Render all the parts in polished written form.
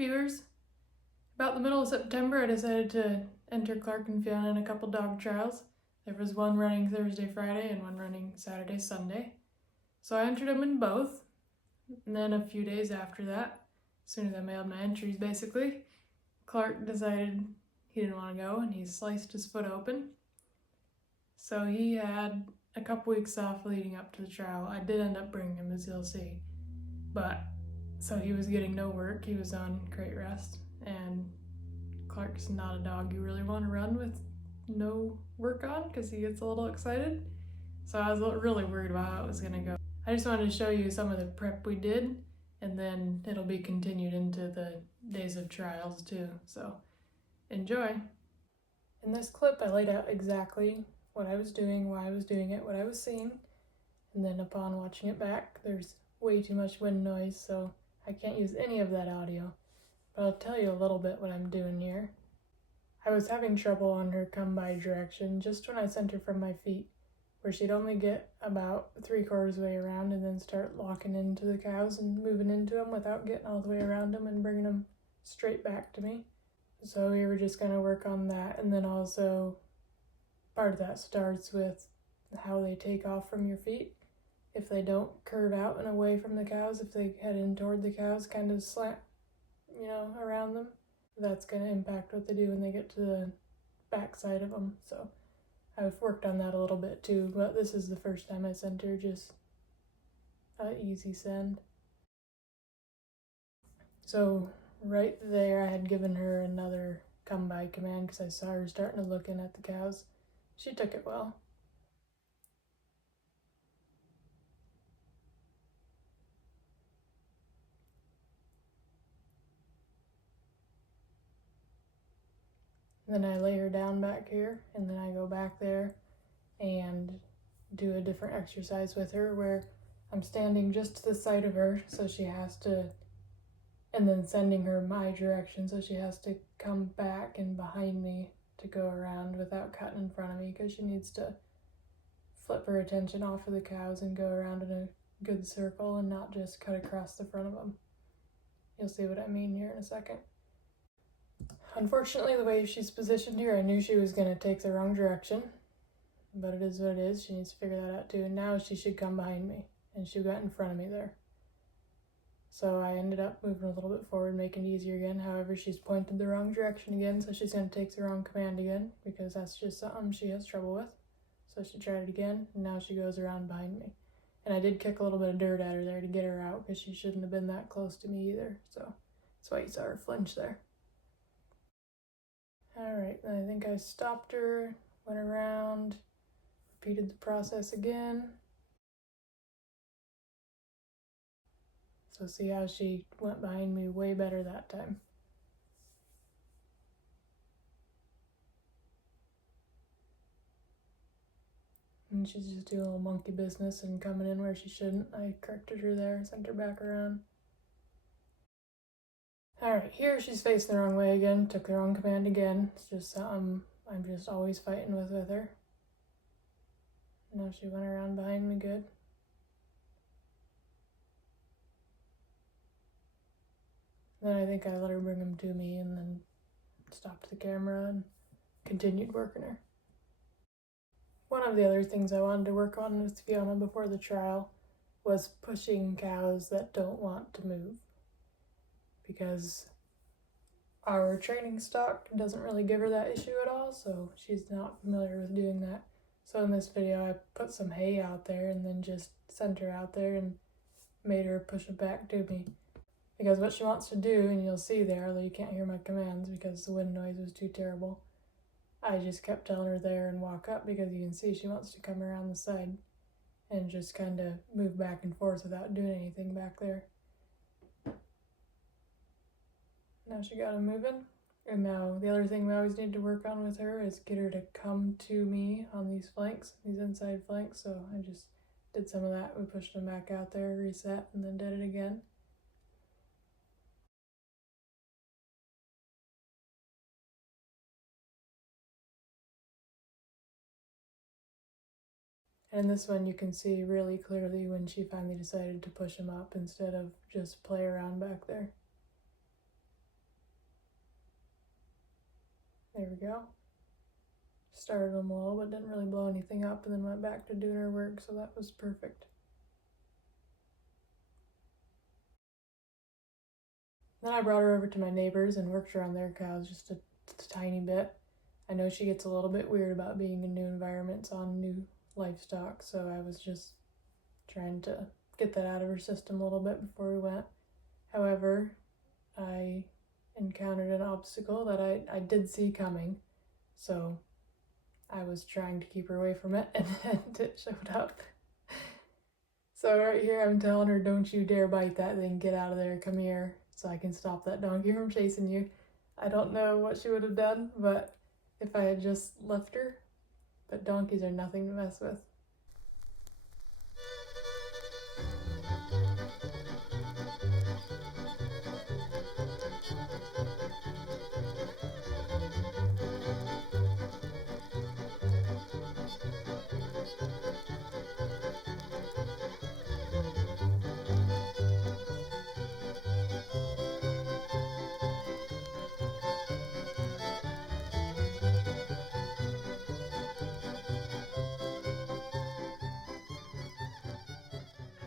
viewers! About the middle of September I decided to enter Clark and Fiona in a couple dog trials. There was one running Thursday, Friday and one running Saturday, Sunday. So I entered them in both. And then a few days after that, as soon as I mailed my entries basically, Clark decided he didn't want to go and he sliced his foot open. So he had a couple weeks off leading up to the trial. I did end up bringing him, as you'll see. But, so he was getting no work, he was on crate rest. And Clark's not a dog you really want to run with no work on because he gets a little excited. So I was really worried about how it was going to go. I just wanted to show you some of the prep we did, and then it'll be continued into the days of trials too. So enjoy. In this clip I laid out exactly what I was doing, why I was doing it, what I was seeing, and then upon watching it back there's way too much wind noise, so I can't use any of that audio. But I'll tell you a little bit what I'm doing here. I was having trouble on her come-by direction just when I sent her from my feet, where she'd only get about 3/4 way around and then start locking into the cows and moving into them without getting all the way around them and bringing them straight back to me. So we were just going to work on that, and then also part of that starts with how they take off from your feet. If they don't curve out and away from the cows, if they head in toward the cows, kind of slant, around them, that's going to impact what they do when they get to the back side of them. So I've worked on that a little bit too, but this is the first time I sent her just an easy send. So right there I had given her another come by command because I saw her starting to look in at the cows. She took it well. Then I lay her down back here, and then I go back there and do a different exercise with her where I'm standing just to the side of her, so she has to, and then sending her my direction, so she has to come back and behind me to go around without cutting in front of me, because she needs to flip her attention off of the cows and go around in a good circle and not just cut across the front of them. You'll see what I mean here in a second. Unfortunately, the way she's positioned here, I knew she was going to take the wrong direction, but it is what it is. She needs to figure that out too. And now she should come behind me, and she got in front of me there. So I ended up moving a little bit forward, making it easier again. However, she's pointed the wrong direction again, so she's going to take the wrong command again, because that's just something she has trouble with. So she tried it again, and now she goes around behind me. And I did kick a little bit of dirt at her there to get her out, because she shouldn't have been that close to me either. So that's why you saw her flinch there. Alright, then I think I stopped her, went around, repeated the process again. So see how she went behind me way better that time. And she's just doing a little monkey business and coming in where she shouldn't. I corrected her there, sent her back around. Alright, here she's facing the wrong way again, took the wrong command again. It's just something I'm just always fighting with her. Now she went around behind me good. Then I think I let her bring him to me and then stopped the camera and continued working her. One of the other things I wanted to work on with Fiona before the trial was pushing cows that don't want to move, because our training stock doesn't really give her that issue at all, so she's not familiar with doing that. So in this video I put some hay out there and then just sent her out there and made her push it back to me. Because what she wants to do, and you'll see there, although you can't hear my commands because the wind noise was too terrible, I just kept telling her there and walk up, because you can see she wants to come around the side and just kind of move back and forth without doing anything back there. Now she got him moving. And now the other thing we always need to work on with her is get her to come to me on these flanks, these inside flanks. So I just did some of that. We pushed them back out there, reset, and then did it again. And in this one you can see really clearly when she finally decided to push him up instead of just play around back there. There we go. Started them low, but didn't really blow anything up, and then went back to doing her work, so that was perfect. Then I brought her over to my neighbors and worked around their cows just a tiny bit. I know she gets a little bit weird about being in new environments on new livestock, so I was just trying to get that out of her system a little bit before we went. However, I encountered an obstacle that I did see coming, so I was trying to keep her away from it, and it showed up. So right here I'm telling her, don't you dare bite that thing, get out of there, come here, so I can stop that donkey from chasing you. I don't know what she would have done, but if I had just left her, but donkeys are nothing to mess with.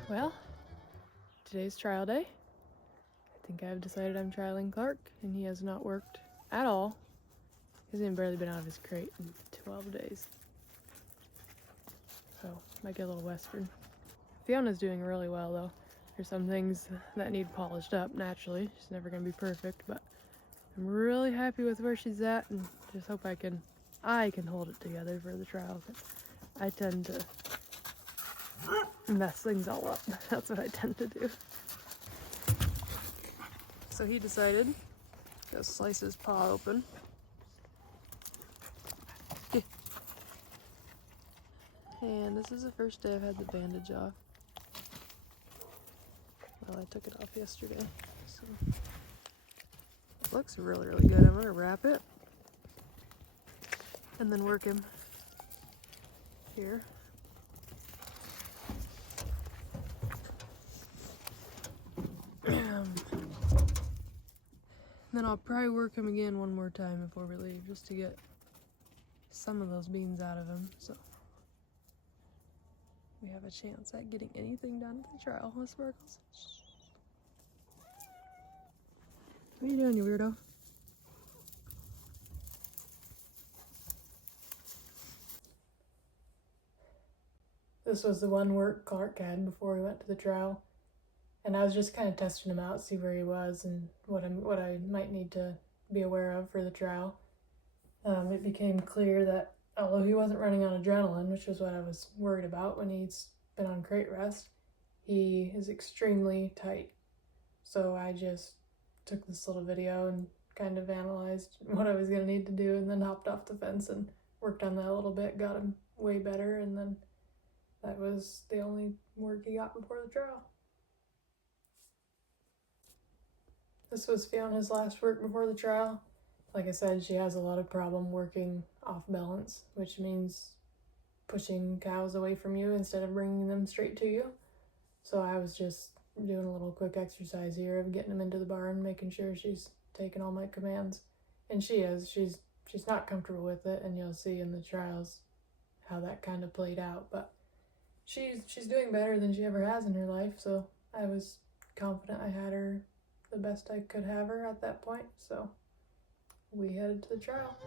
Well, today's trial day. I think I've decided I'm trialing Clark, and he has not worked at all. He's barely been out of his crate in 12 days. So, might get a little western. Fiona's doing really well, though. There's some things that need polished up, naturally. She's never going to be perfect, but I'm really happy with where she's at, and just hope I can hold it together for the trial. I tend to mess things all up. That's what I tend to do. So he decided to slice his paw open. And this is the first day I've had the bandage off. Well, I took it off yesterday. So it looks really, really good. I'm gonna wrap it and then work him here. Then I'll probably work him again one more time before we leave, just to get some of those beans out of him, so we have a chance at getting anything done at the trial with Sparkles. What are you doing, you weirdo? This was the one work Clark had before we went to the trial, and I was just kind of testing him out, see where he was and what I might need to be aware of for the trial. It became clear that although he wasn't running on adrenaline, which was what I was worried about when he's been on crate rest, he is extremely tight. So I just took this little video and kind of analyzed what I was going to need to do, and then hopped off the fence and worked on that a little bit, got him way better, and then that was the only work he got before the trial. This was Fiona's last work before the trial. Like I said, she has a lot of problem working off balance, which means pushing cows away from you instead of bringing them straight to you. So I was just doing a little quick exercise here of getting them into the barn, making sure she's taking all my commands. And she is. She's not comfortable with it, and you'll see in the trials how that kind of played out. But she's doing better than she ever has in her life, so I was confident I had her the best I could have her at that point, so we headed to the trial.